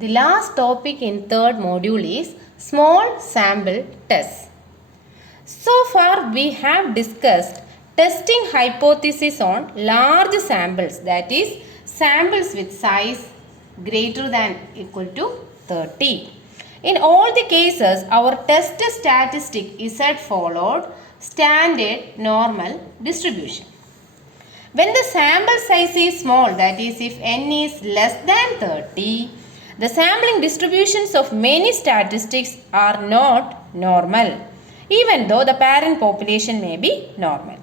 The last topic in third module is small sample tests. So far we have discussed testing hypothesis on large samples, that is samples with size greater than equal to 30. In all the cases our test statistic Z followed standard normal distribution. When the sample size is small, that is if n is less than 30, the sampling distributions of many statistics are not normal, even though the parent population may be normal.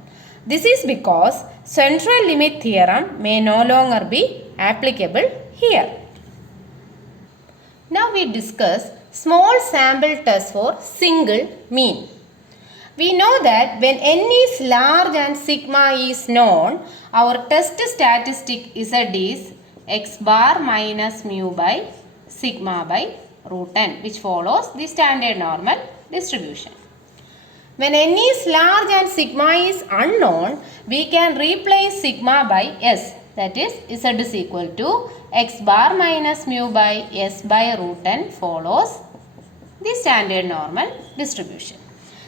This is because central limit theorem may no longer be applicable here. Now we discuss small sample test for single mean. We know that when n is large and sigma is known, our test statistic Z is x bar minus mu by sigma by root n, which follows the standard normal distribution. When n is large and sigma is unknown, we can replace sigma by s, that is Z is equal to x bar minus mu by s by root n follows the standard normal distribution.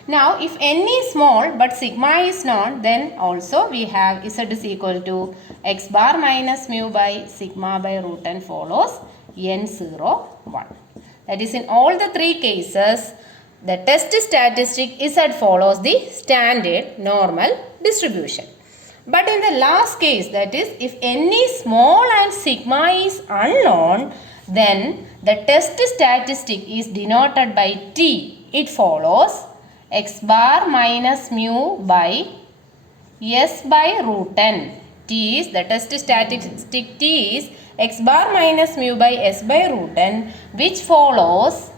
Now if n is small but sigma is known, then also we have Z is equal to x bar minus mu by sigma by root n follows n0 1. That is, in all the three cases the test statistic Z follows the standard normal distribution. But in the last case, that is if n is small and sigma is unknown, then the test statistic is denoted by T. It follows x bar minus mu by s by root n. T is, the test statistic T is x bar minus mu by s by root n, which follows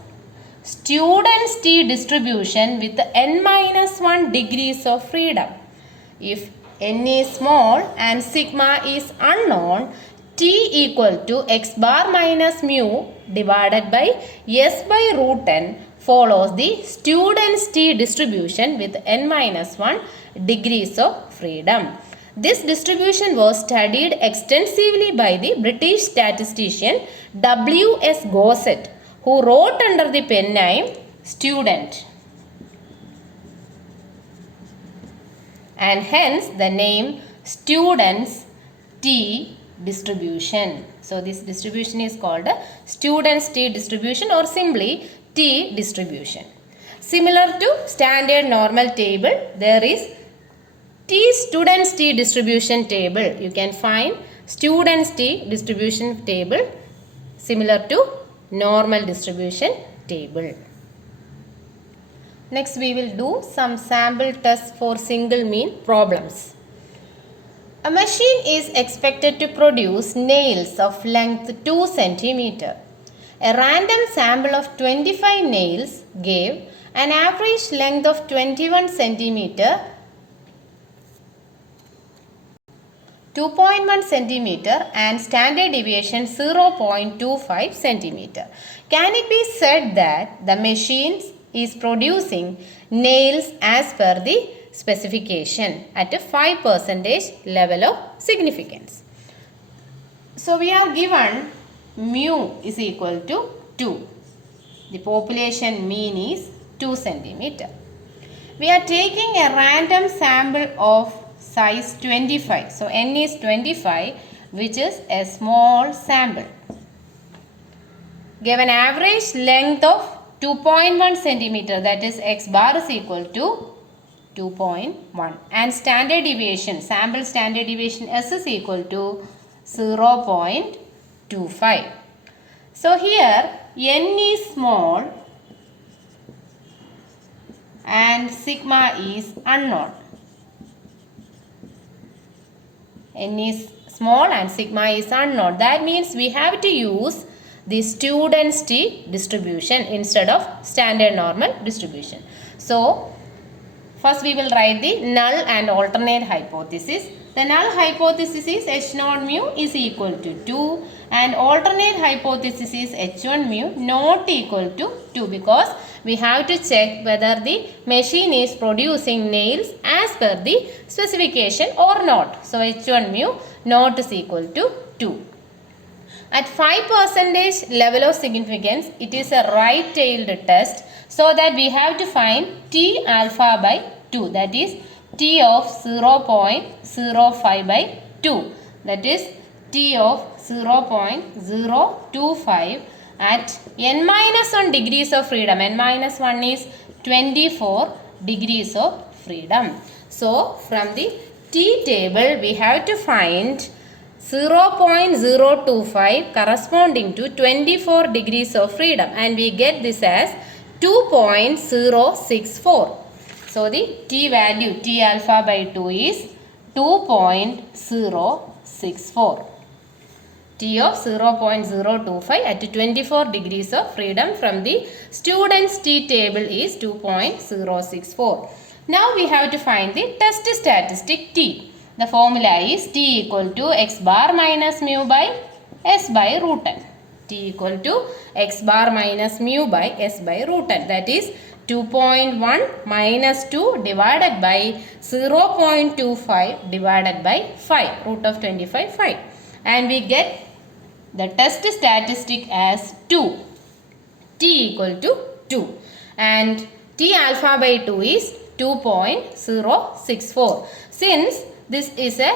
student's T distribution with n minus 1 degrees of freedom. If n is small and sigma is unknown, T equal to x bar minus mu divided by s by root n follows the student's T distribution with n minus 1 degrees of freedom. This distribution was studied extensively by the British statistician W.S. Gossett, who wrote under the pen name student, and hence the name student's T distribution. So this distribution is called a student's T distribution or simply T distribution. Similar to standard normal table, there is student's T distribution table. You can find student's T distribution table similar to normal distribution table. Next we will do some sample tests for single mean problems. A machine is expected to produce nails of length 2 cm. A random sample of 25 nails gave an average length of 21 cm, 2.1 cm and standard deviation 0.25 cm. Can it be said that the machine is producing nails as per the specification at a 5% level of significance? So we are given mu is equal to 2. The population mean is 2 cm. We are taking a random sample of size 25. So n is 25, which is a small sample. Give an average length of 2.1 cm, that is x bar is equal to 2.1, and standard deviation, sample standard deviation s is equal to 0.25. So here n is small and sigma is unknown. N is small and sigma is unknown. That means we have to use the student's T distribution instead of standard normal distribution. So first we will write the null and alternate hypothesis. The null hypothesis is h naught mu is equal to 2 and alternate hypothesis is h1 mu not equal to 2, because we have to check whether the machine is producing nails as per the specification or not. So h1 mu not is equal to 2. At 5% level of significance, it is a right-tailed test, so that we have to find T alpha by 2, that is T of 0.05 by 2, that is T of 0.025 at n minus 1 degrees of freedom. N minus 1 is 24 degrees of freedom. So, from the T table, we have to find 0.025 corresponding to 24 degrees of freedom, and we get this as 2.064. So, the T value, T alpha by 2 is 2.064. T of 0.025 at 24 degrees of freedom from the student's T table is 2.064. Now we have to find the test statistic T. The formula is T equal to x bar minus mu by S by root n. T equal to x bar minus mu by S by root n. That is 2.1 minus 2 divided by 0.25 divided by 5. Root of 25, 5. And we get the test statistic as 2. T equal to 2. And T alpha by 2 is 2.064. Since this is a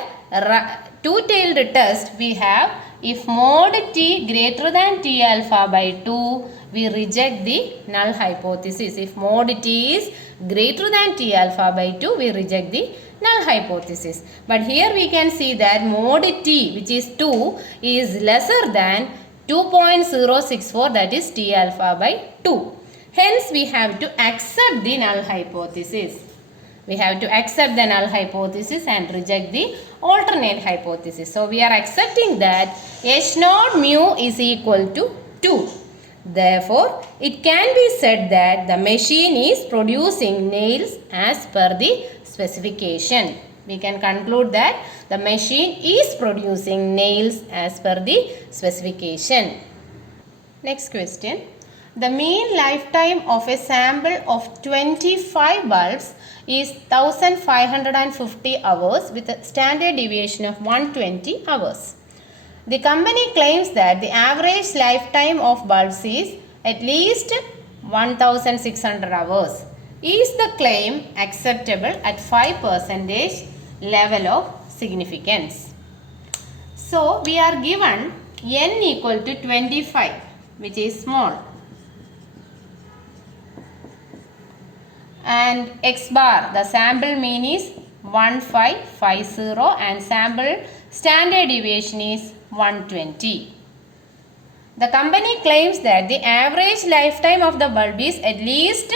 two-tailed test, we have if mod T greater than T alpha by 2, we reject the null hypothesis. If mod T is greater than T alpha by 2, we reject the null hypothesis. But here we can see that mod T, which is 2, is lesser than 2.064, that is T alpha by 2. Hence, we have to accept the null hypothesis. We have to accept the null hypothesis and reject the alternate hypothesis. So, we are accepting that H naught mu is equal to 2. Therefore, it can be said that the machine is producing nails as per the specification. We can conclude that the machine is producing nails as per the specification. Next question. The mean lifetime of a sample of 25 bulbs is 1550 hours with a standard deviation of 120 hours. The company claims that the average lifetime of bulbs is at least 1600 hours. Is the claim acceptable at 5% level of significance? So, we are given n equal to 25, which is small, and x bar, the sample mean is 1550 and sample standard deviation is 120. The company claims that the average lifetime of the bulb is at least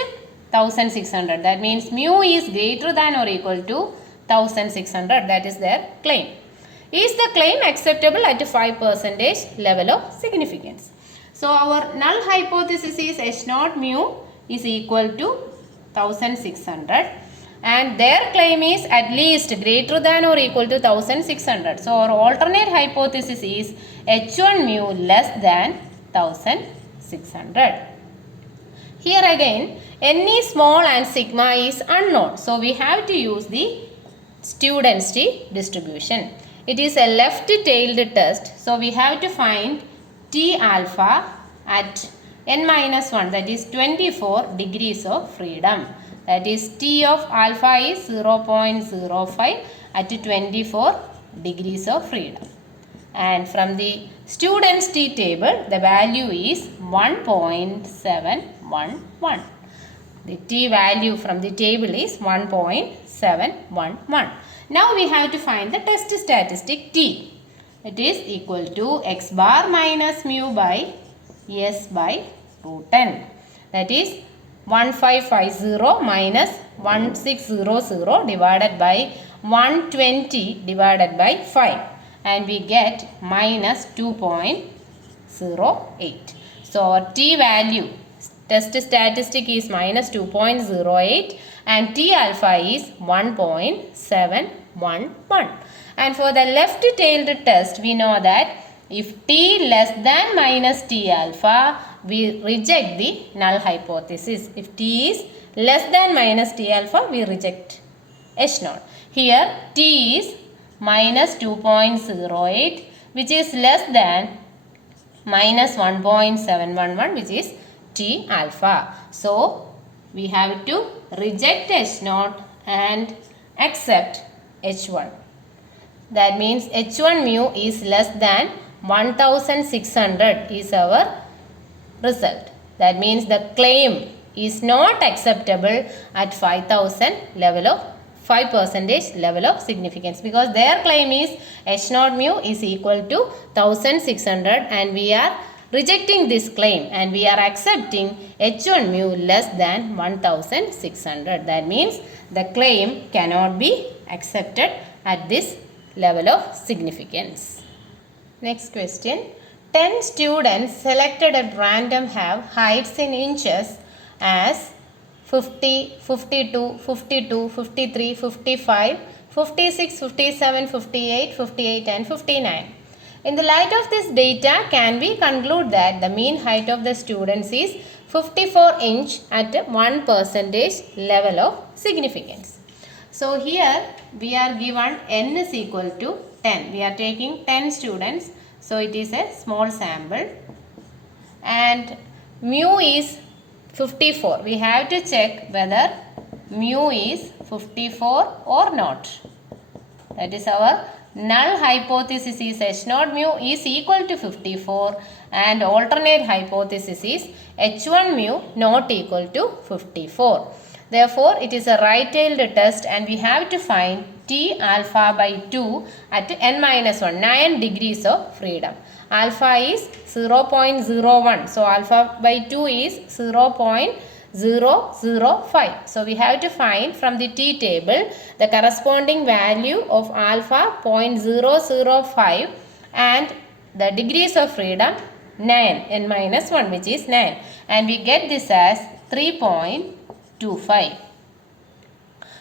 1600. That means mu is greater than or equal to 1600. That is their claim. Is the claim acceptable at 5% level of significance? So, our null hypothesis is H naught mu is equal to 1600 and their claim is at least greater than or equal to 1600. So, our alternate hypothesis is H1 mu less than 1600. Here again, n is small and sigma is unknown. So, we have to use the student's T distribution. It is a left-tailed test. So, we have to find T alpha at n minus 1, that is 24 degrees of freedom. That is T of alpha is 0.05 at 24 degrees of freedom. And from the student's T table, the value is 1.711. The T value from the table is 1.711. Now we have to find the test statistic T. It is equal to x bar minus mu by S by root n. That is 1550 minus 1600 divided by 120 divided by 5. And we get minus 2.08. So, our T value, test statistic is minus 2.08 and T alpha is 1.711. And for the left-tailed test, we know that if T less than minus T alpha, we reject the null hypothesis. If T is less than minus T alpha, we reject H naught. Here, T is minus 2.08, which is less than minus 1.711, which is T alpha. So we have to reject H0 and accept H1. That means H1 mu is less than 1600 is our result. That means the claim is not acceptable at 5000 level of 5% level of significance, because their claim is H0 mu is equal to 1600 and we are rejecting this claim and we are accepting H1 mu less than 1600. That means the claim cannot be accepted at this level of significance. Next question. 10 students selected at random have heights in inches as 50, 52, 52, 53, 55, 56, 57, 58, 58 and 59. In the light of this data, can we conclude that the mean height of the students is 54 inch at 1% level of significance? So here we are given n is equal to 10. We are taking 10 students. So it is a small sample and mu is 54. We have to check whether mu is 54 or not. That is our null hypothesis is H0 mu is equal to 54 and alternate hypothesis is H1 mu not equal to 54. Therefore, it is a right-tailed test and we have to find T alpha by 2 at n minus 1, 9 degrees of freedom. Alpha is 0.01. So, alpha by 2 is 0.005. So, we have to find from the T table the corresponding value of alpha 0.005 and the degrees of freedom 9, n minus 1, which is 9. And we get this as 3.25.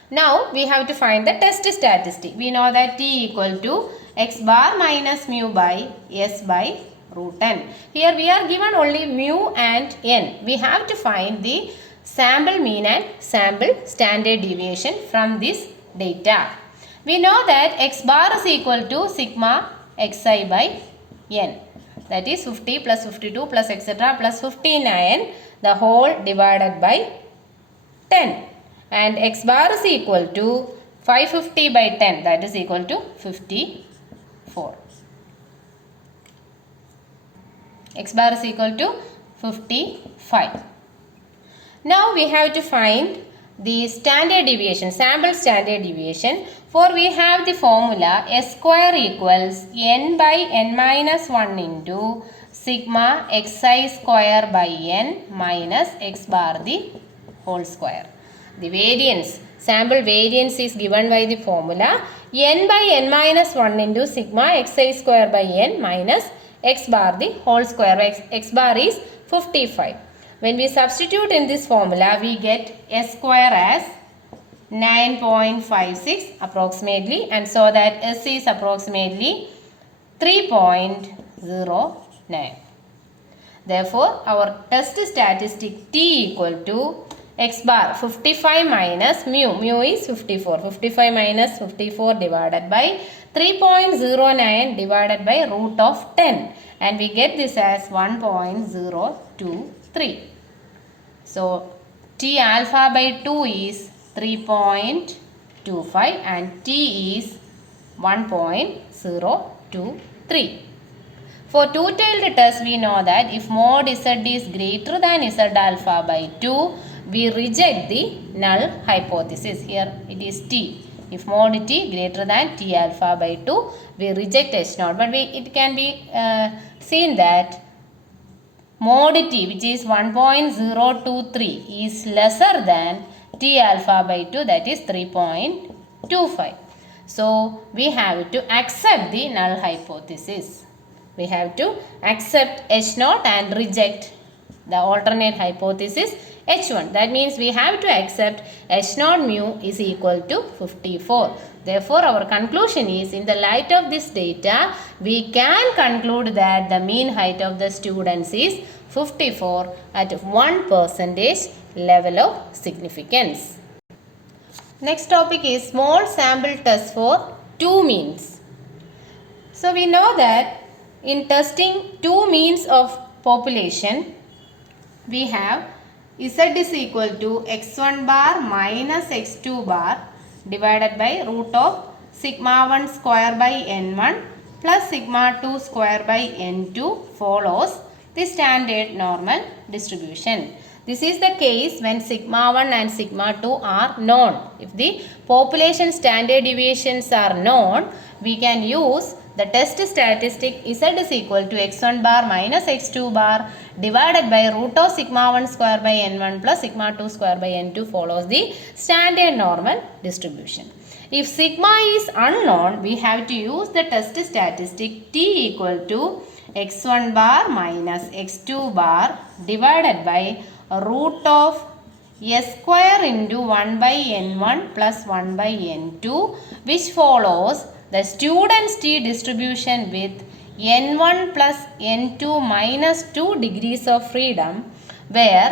Now we have to find the test statistic. We know that T equal to x bar minus mu by S by root n. Here we are given only mu and n. We have to find the sample mean and sample standard deviation from this data. We know that x bar is equal to sigma xi by n. That is 50 plus 52 plus etc. plus 59 the whole divided by 10. And x bar is equal to 550 by 10, that is equal to 54. X bar is equal to 55. Now we have to find the standard deviation, sample standard deviation. For we have the formula S square equals n by n minus 1 into sigma xi square by n minus x bar the whole square. The variance, sample variance is given by the formula n by n minus 1 into sigma xi square by n minus x bar the whole square. X bar is 55. When we substitute in this formula, we get S square as 9.56 approximately, and so that S is approximately 3.09. Therefore, our test statistic T equal to x bar 55 minus mu. Mu is 54. 55 minus 54 divided by 3.09 divided by root of 10. And we get this as 1.023. So, T alpha by 2 is 3.25 and T is 1.023. For two-tailed test, we know that if mod Z is greater than Z alpha by 2, we reject the null hypothesis. Here it is T. If mod T greater than T alpha by 2, we reject H0. But it can be seen that mod T, which is 1.023, is lesser than T alpha by 2, that is 3.25. So, we have to accept the null hypothesis. We have to accept H0 and reject the alternate hypothesis H1. That means we have to accept H0 mu is equal to 54. Therefore, our conclusion is, in the light of this data, we can conclude that the mean height of the students is 54 at 1% level of significance. Next topic is small sample test for two means. So, we know that in testing two means of population, we have z is equal to x1 bar minus x2 bar divided by root of sigma 1 square by n1 plus sigma 2 square by n2 follows the standard normal distribution. This is the case when sigma 1 and sigma 2 are known. If the population standard deviations are known, we can use the test statistic z is equal to x1 bar minus x2 bar divided by root of sigma 1 square by n1 plus sigma 2 square by n2 follows the standard normal distribution. If sigma is unknown, we have to use the test statistic t equal to x1 bar minus x2 bar divided by root of s square into 1 by n1 plus 1 by n2, which follows the student's t distribution with n1 plus n2 minus 2 degrees of freedom, where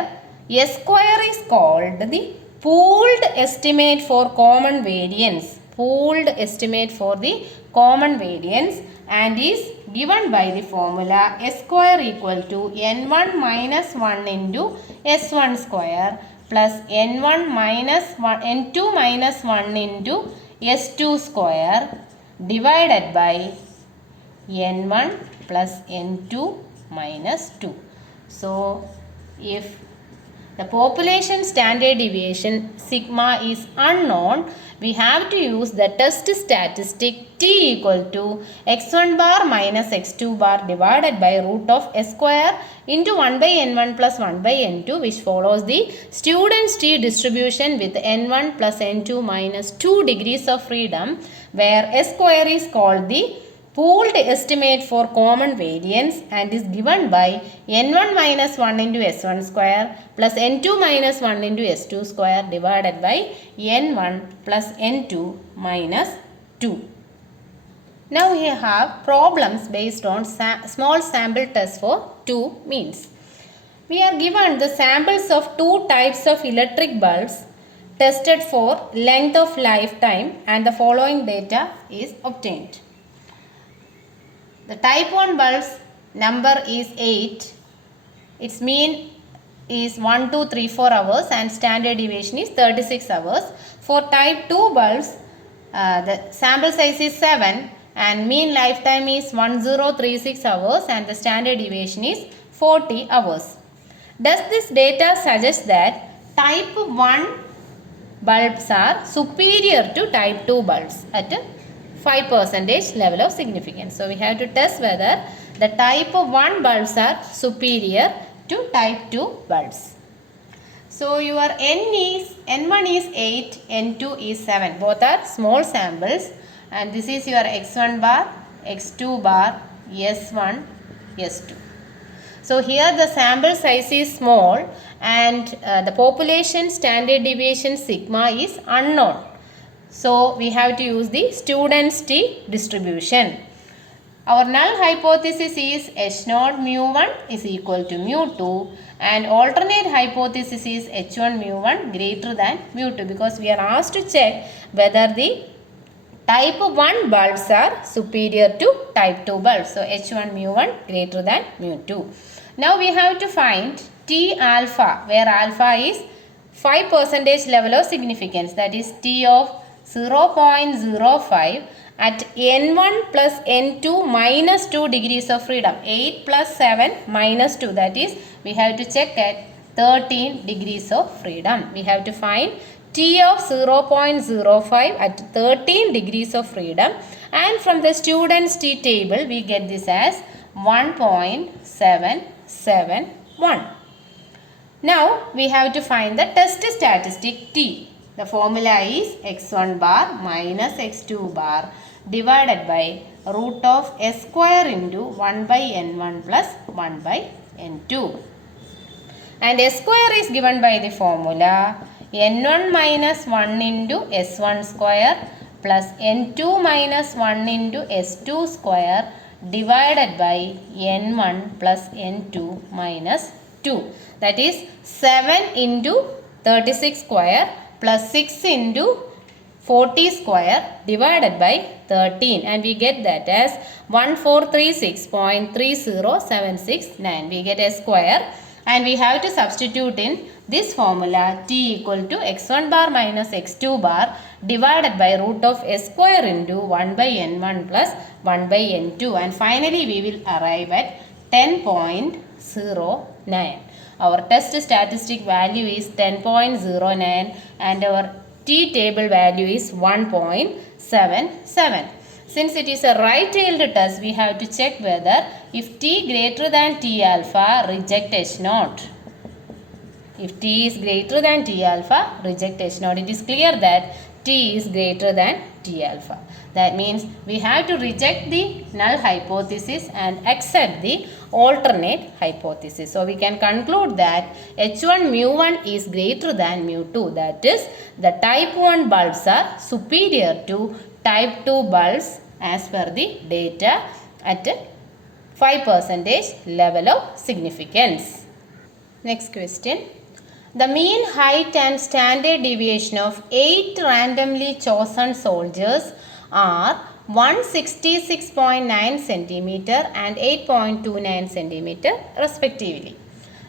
s square is called the pooled estimate for common variance, pooled estimate for the common variance, and is given by the formula s square equal to n1 minus 1 into s1 square plus n1 minus 1, n2 minus 1 into s2 square divided by n1 plus n2 minus 2. So, if the population standard deviation sigma is unknown, we have to use the test statistic t equal to x1 bar minus x2 bar divided by root of s square into 1 by n1 plus 1 by n2, which follows the student's t distribution with n1 plus n2 minus 2 degrees of freedom, where s square is called the pooled estimate for common variance and is given by n1 minus 1 into s1 square plus n2 minus 1 into s2 square divided by n1 plus n2 minus 2. Now we have problems based on small sample test for two means. We are given the samples of two types of electric bulbs tested for length of lifetime, and the following data is obtained. The type 1 bulb's number is 8, its mean is 1, 2, 3, 4 hours and standard deviation is 36 hours. For type 2 bulbs, the sample size is 7 and mean lifetime is 1036 hours and the standard deviation is 40 hours. Does this data suggest that type 1 bulbs are superior to type 2 bulbs at 5% level of significance? So, we have to test whether the type 1 bulbs are superior to type 2 bulbs. So, your N1 is 8, N2 is 7. Both are small samples, and this is your x1 bar, x2 bar, s1, s2. So, here the sample size is small and the population standard deviation sigma is unknown. So, we have to use the student's t distribution. Our null hypothesis is H0 mu1 is equal to mu2 and alternate hypothesis is H1 mu1 greater than mu2, because we are asked to check whether the type 1 bulbs are superior to type 2 bulbs. So, H1 mu1 greater than mu2. Now, we have to find T alpha, where alpha is 5% level of significance, that is T of 0.05 at n1 plus n2 minus 2 degrees of freedom. 8 plus 7 minus 2, that is we have to check at 13 degrees of freedom. We have to find T of 0.05 at 13 degrees of freedom, and from the student's T table we get this as 1.771. Now we have to find the test statistic T. The formula is x1 bar minus x2 bar divided by root of s square into 1 by n1 plus 1 by n2. And s square is given by the formula n1 minus 1 into s1 square plus n2 minus 1 into s2 square divided by n1 plus n2 minus 2. That is 7 into 36 square plus 6 into 40 square divided by 13, and we get that as 1436.30769. We get a square, and we have to substitute in this formula t equal to x1 bar minus x2 bar divided by root of s square into 1 by n1 plus 1 by n2, and finally we will arrive at 10.09. Our test statistic value is 10.09 and our t table value is 1.77. Since it is a right-tailed test, we have to check whether if t greater than t alpha, reject H naught. If t is greater than t alpha, reject H naught. It is clear that t is greater than t alpha. That means we have to reject the null hypothesis and accept the alternate hypothesis. So we can conclude that H1 mu1 is greater than mu2. That is, the type 1 bulbs are superior to type 2 bulbs as per the data at 5% level of significance. Next question. The mean height and standard deviation of 8 randomly chosen soldiers are 166.9 cm and 8.29 cm respectively.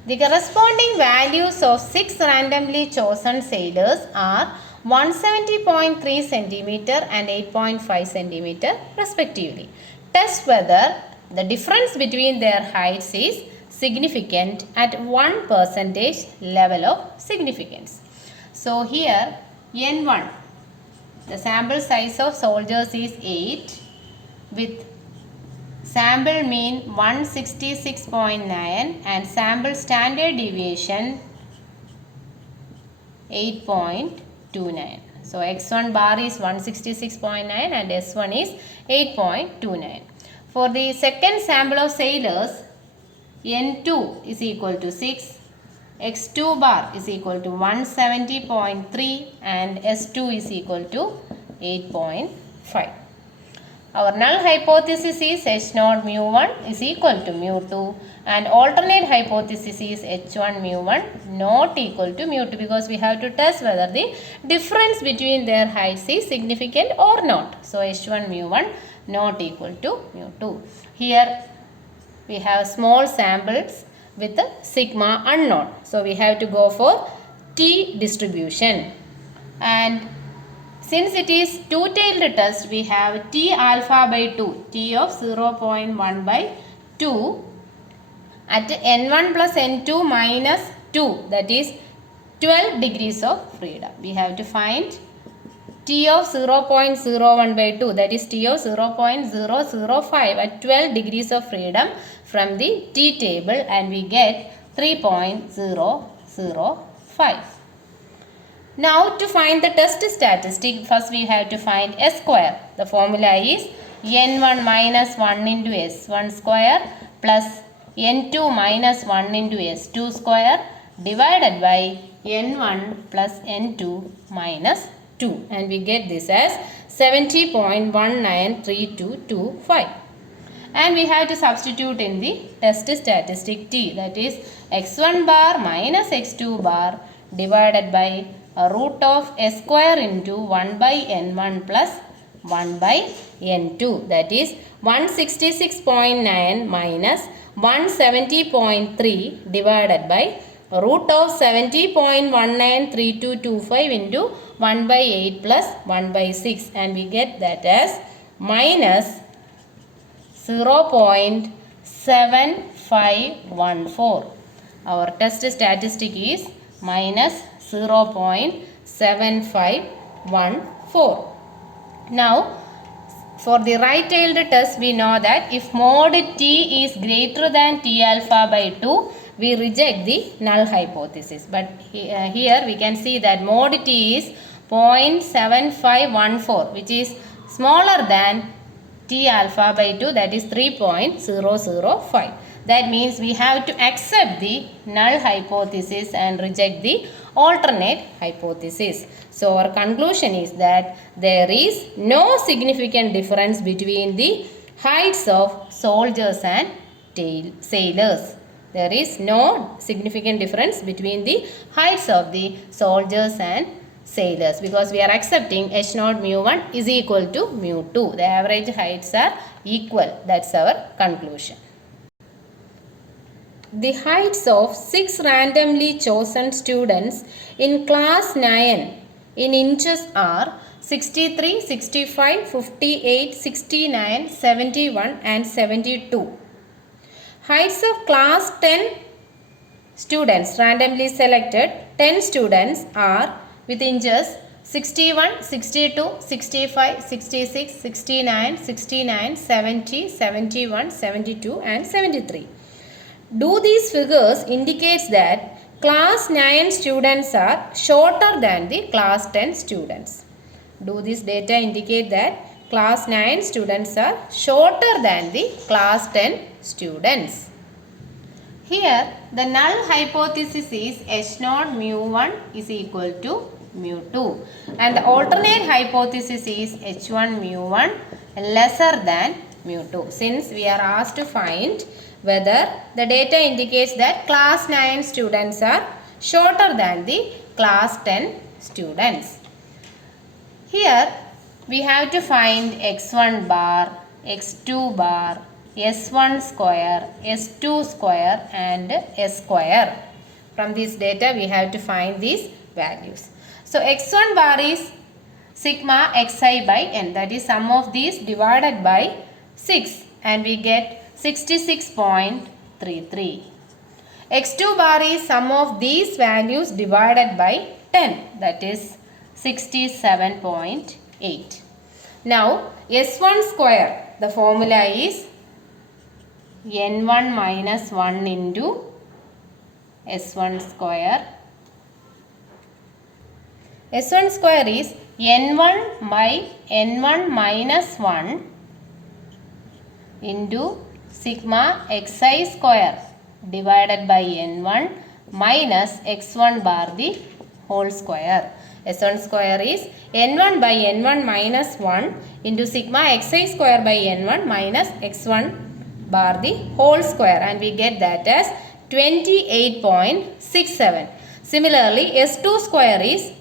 The corresponding values of 6 randomly chosen sailors are 170.3 cm and 8.5 cm respectively. Test whether the difference between their heights is significant at 1% level of significance. So here N1, the sample size of soldiers is 8 with sample mean 166.9 and sample standard deviation 8.29. So x1 bar is 166.9 and s1 is 8.29. For the second sample of sailors, N2 is equal to 6, x2 bar is equal to 170.3 and s2 is equal to 8.5. Our null hypothesis is H0 mu1 is equal to mu2 and alternate hypothesis is H1 mu1 not equal to mu2, because we have to test whether the difference between their heights is significant or not. So H1 mu1 not equal to mu2. Here we have small samples with a sigma unknown. So we have to go for t distribution, and since it is two-tailed test, we have t alpha by 2, t of 0.1 by 2 at n1 plus n2 minus 2, that is 12 degrees of freedom. We have to find t of 0.01 by 2, that is t of 0.005 at 12 degrees of freedom from the t table, and we get 3.005. Now to find the test statistic, first we have to find S square. The formula is n1 minus 1 into s1 square plus n2 minus 1 into s2 square divided by n1 plus n2 minus 2, and we get this as 70.193225. And we have to substitute in the test statistic t, that is x1 bar minus x2 bar divided by root of s square into 1 by n1 plus 1 by n2, that is 166.9 minus 170.3 divided by root of 70.193225 into 1 by 8 plus 1 by 6, and we get that as minus 0.7514. Our test statistic is minus 0.7514. Now for the right-tailed test, we know that if mod t is greater than t alpha by 2, we reject the null hypothesis. But here we can see that mod t is 0.7514, which is smaller than t alpha by 2, that is 3.005. That means we have to accept the null hypothesis and reject the alternate hypothesis. So our conclusion is that there is no significant difference between the heights of soldiers and sailors. There is no significant difference between the heights of the soldiers and sailors, because we are accepting h naught mu1 is equal to mu2. The average heights are equal. That's our conclusion. The heights of 6 randomly chosen students in class 9 in inches are 63, 65, 58, 69, 71 and 72. Heights of class 10 students randomly selected, 10 students are with inches 61, 62, 65, 66, 69, 69, 70, 71, 72 and 73. Do these figures indicates that class 9 students are shorter than the class 10 students? Do this data indicate that class 9 students are shorter than the class 10 students? Here the null hypothesis is h naught mu1 is equal to mu2 and the alternate hypothesis is h1 mu1 lesser than mu2. Since we are asked to find whether the data indicates that class 9 students are shorter than the class 10 students. Here we have to find x1 bar, x2 bar, s1 square, s2 square and s square. From this data we have to find these values. So x1 bar is sigma xi by n, that is sum of these divided by 6 and we get 66.33. x2 bar is sum of these values divided by 10, that is 67.8. Now s1 square, the formula is n1 minus 1 into s1 square. s1 square is n1 by n1 minus 1 into sigma xi square divided by n1 minus x1 bar the whole square. s1 square is n1 by n1 minus 1 into sigma xi square by n1 minus x1 bar the whole square and we get that as 28.67. Similarly, s2 square is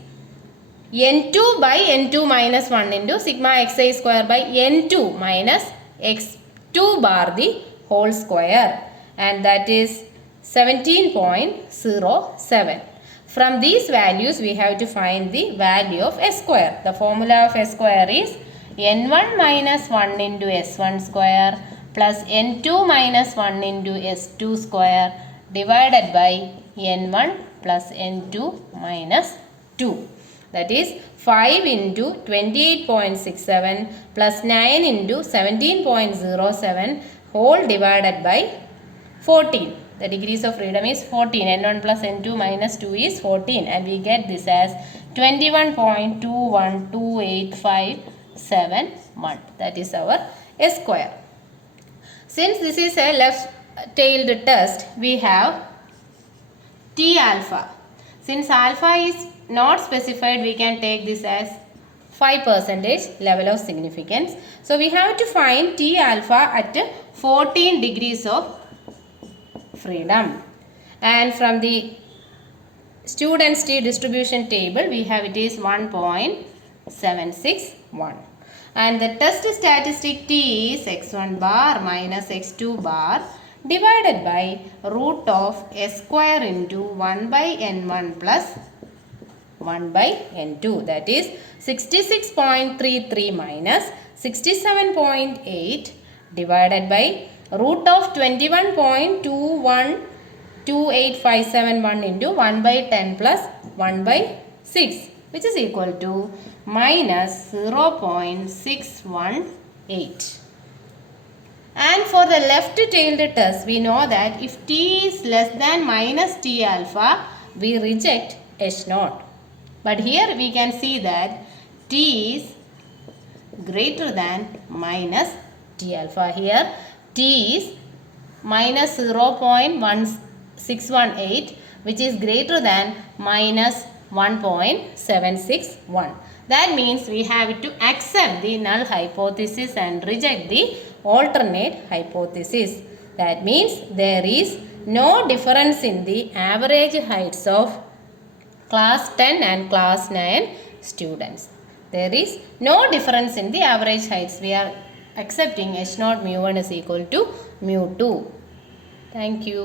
n2 by n2 minus 1 into sigma xi square by n2 minus x2 bar the whole square and that is 17.07. From these values we have to find the value of s square. The formula of s square is n1 minus 1 into s1 square plus n2 minus 1 into s2 square divided by n1 plus n2 minus 2. That is 5 into 28.67 plus 9 into 17.07 whole divided by 14. The degrees of freedom is 14. n1 plus n2 minus 2 is 14 and we get this as 21.212857. That is our s square. Since this is a left-tailed test, we have T alpha. Since alpha is not specified, we can take this as 5% level of significance. So we have to find T alpha at 14 degrees of freedom. And from the students T distribution table, we have it is 1.761. And the test statistic T is x1 bar minus x2 bar divided by root of s square into 1 by n1 plus 1 by n2. That is 66.33 minus 67.8 divided by root of 21.212857 into 1 by 10 plus 1 by 6, which is equal to minus 0.618. And for the left-tailed test, we know that if T is less than minus T alpha, we reject H naught. But here we can see that T is greater than minus T alpha. Here T is minus 0.1618, which is greater than minus 1.761. That means we have to accept the null hypothesis and reject the alternate hypothesis. That means there is no difference in the average heights of class 10 and class 9 students. There is no difference in the average heights. We are accepting h naught mu1 is equal to mu2. Thank you.